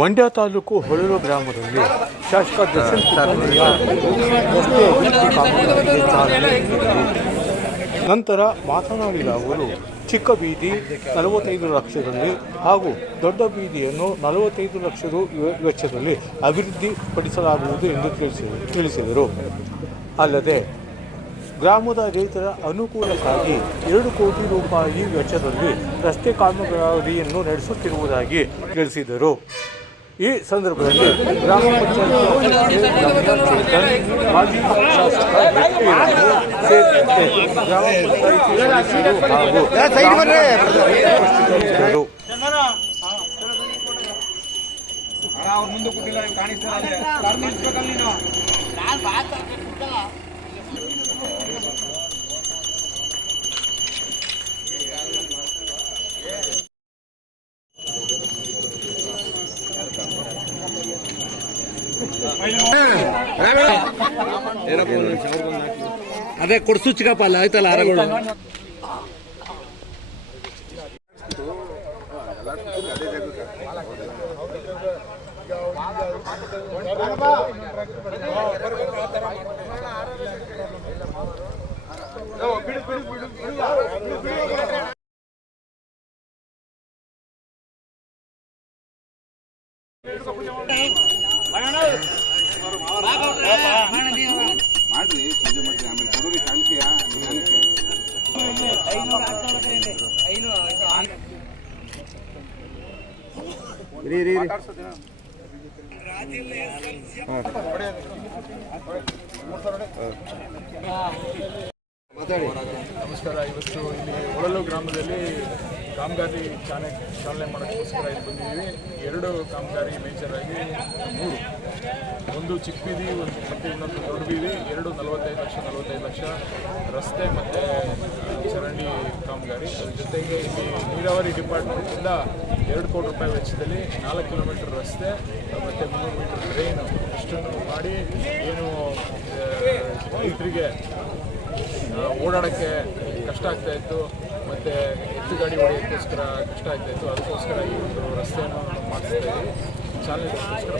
ಮಂಡ್ಯ ತಾಲೂಕು ಹೊಳಲು ಗ್ರಾಮದಲ್ಲಿ ಶಾಸಕ ದರ್ಶನ್. ನಂತರ ಮಾತನಾಡಿದ ಅವರು, ಚಿಕ್ಕ ಬೀದಿ ನಲವತ್ತೈದು ಲಕ್ಷದಲ್ಲಿ ಹಾಗೂ ದೊಡ್ಡ ಬೀದಿಯನ್ನು ನಲವತ್ತೈದು ಲಕ್ಷ ರು ವೆಚ್ಚದಲ್ಲಿ ಅಭಿವೃದ್ಧಿಪಡಿಸಲಾಗುವುದು ಎಂದು ತಿಳಿಸಿ, ತಿಳಿಸಿದರು ಅಲ್ಲದೆ, ಗ್ರಾಮದ ರೈತರ ಅನುಕೂಲಕ್ಕಾಗಿ ಎರಡು ಕೋಟಿ ರೂಪಾಯಿ ವೆಚ್ಚದಲ್ಲಿ ರಸ್ತೆ ಕಾಮಗಾರಿಯನ್ನು ನಡೆಸುತ್ತಿರುವುದಾಗಿ ತಿಳಿಸಿದರು ಈ ಸಂದರ್ಭದಲ್ಲಿ ಗ್ರಾಮ ಪಂಚಾಯತ್ ಮಾಜಿ ಶಾಸಕ ಸೇರಿದಂತೆ ಗ್ರಾಮ ಪಂಚಾಯಿತಿ ಹಾಗೂ ಉಪಸ್ಥಿತರಿದ್ದರು ಅವ್ರ ಮುಂದೆ ಕೊಟ್ಟಿಲ್ಲ ಕಾಣಿಸ್ತಾ ಇದೆ ಕರ್ನ ನಿಲ್ಸ್ಬೇಕಲ್ಲ ನೀನು ಅದೇ ಕೊಡ್ಸು ಚಿಕ್ಕಪ್ಪ ಅಲ್ಲ ಆಯ್ತಲ್ಲ ಆರಗಳು ಮಾಡ್ರಿ ಪೂಜೆ ಮಾಡ್ರಿ. ಆಮೇಲೆ ಕೊಡೋರಿ ಕಾಣಿಕೆಯ ಕಾಣಿಕೆ ನಮಸ್ಕಾರ. ಇವತ್ತು ಇಲ್ಲಿ ಒಳಲು ಗ್ರಾಮದಲ್ಲಿ ಕಾಮಗಾರಿ ಚಾಲನೆ ಚಾಲನೆ ಮಾಡೋಕ್ಕೋಸ್ಕರ ಇಲ್ಲಿ ಬಂದಿದ್ದೀವಿ. ಎರಡು ಕಾಮಗಾರಿ ಮೇಜರ್ ಮೂರು. ಒಂದು ಚಿಕ್ಕ ಬೀದಿ ಒಂದು ಮತ್ತು ಇನ್ನೊಂದು ದೊಡ್ಡ ಬೀದಿ ಎರಡು ನಲವತ್ತೈದು ಲಕ್ಷ ನಲವತ್ತೈದು ಲಕ್ಷ ರಸ್ತೆ ಮತ್ತು ಚರಂಡಿ ಕಾಮಗಾರಿ. ಅದ್ರ ಜೊತೆಗೆ ಇಲ್ಲಿ ನೀರಾವರಿ ಡಿಪಾರ್ಟ್ಮೆಂಟಿಂದ ಎರಡು ಕೋಟಿ ರೂಪಾಯಿ ವೆಚ್ಚದಲ್ಲಿ ನಾಲ್ಕು ಕಿಲೋಮೀಟರ್ ರಸ್ತೆ, ಮತ್ತು ಮೂರು ಮೀಟರ್ ಡ್ರೈನು ಅಷ್ಟನ್ನು ಮಾಡಿ ಏನು ರೈತರಿಗೆ ಓಡಾಡೋಕ್ಕೆ ಕಷ್ಟ ಆಗ್ತಾ ಇತ್ತು, ಮತ್ತು ಎತ್ತು ಗಾಡಿ ಹೊಡೆಯೋಕ್ಕೋಸ್ಕರ ಕಷ್ಟ ಆಗ್ತಾ ಇತ್ತು. ಅದಕ್ಕೋಸ್ಕರ ಈ ಒಂದು ರಸ್ತೆಯನ್ನು ಮಾಡಿಸ್ತಾ ಇದ್ದೀವಿ. ಚಾಲನೆಗೋಸ್ಕರ